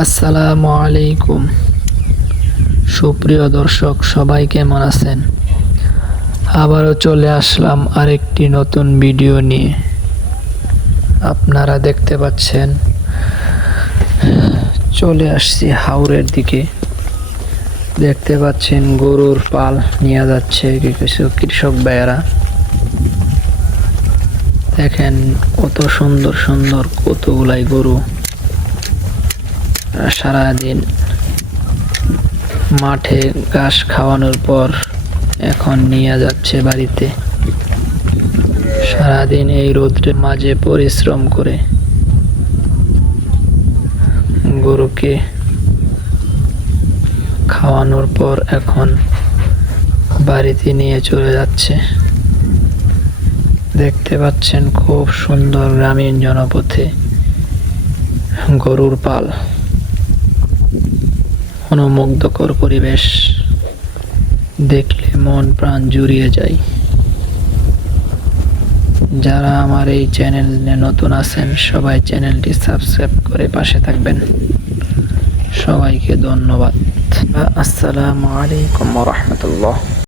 আসসালামু আলাইকুম। সুপ্রিয় দর্শক, সবাই কেমন আছেন? আবারও চলে আসলাম আরেকটি নতুন ভিডিও নিয়ে। আপনারা দেখতে পাচ্ছেন, চলে আসছি হাওরের দিকে। দেখতে পাচ্ছেন গরুর পাল নিয়ে যাচ্ছে কিছু কৃষক ভাইয়েরা। দেখেন কত সুন্দর সুন্দর কতগুলাই গরু। সারাদিন মাঠে ঘাস খাওয়ানোর পর এখন নিয়ে যাচ্ছে বাড়িতে। সারাদিন এই রোদ্রের মাঝে পরিশ্রম করে গরুকে খাওয়ানোর পর এখন বাড়িতে নিয়ে চলে যাচ্ছে। দেখতে পাচ্ছেন খুব সুন্দর গ্রামীণ জনপথে গরুর পাল। মনোমুগ্ধকর পরিবেশ দেখলে মন প্রাণ জুড়িয়ে যায়। যারা আমার এই চ্যানেলে নতুন আছেন, সবাই চ্যানেলটি সাবস্ক্রাইব করে পাশে থাকবেন। সবাইকে ধন্যবাদ। আসসালামু আলাইকুম রহমতুল্লাহ।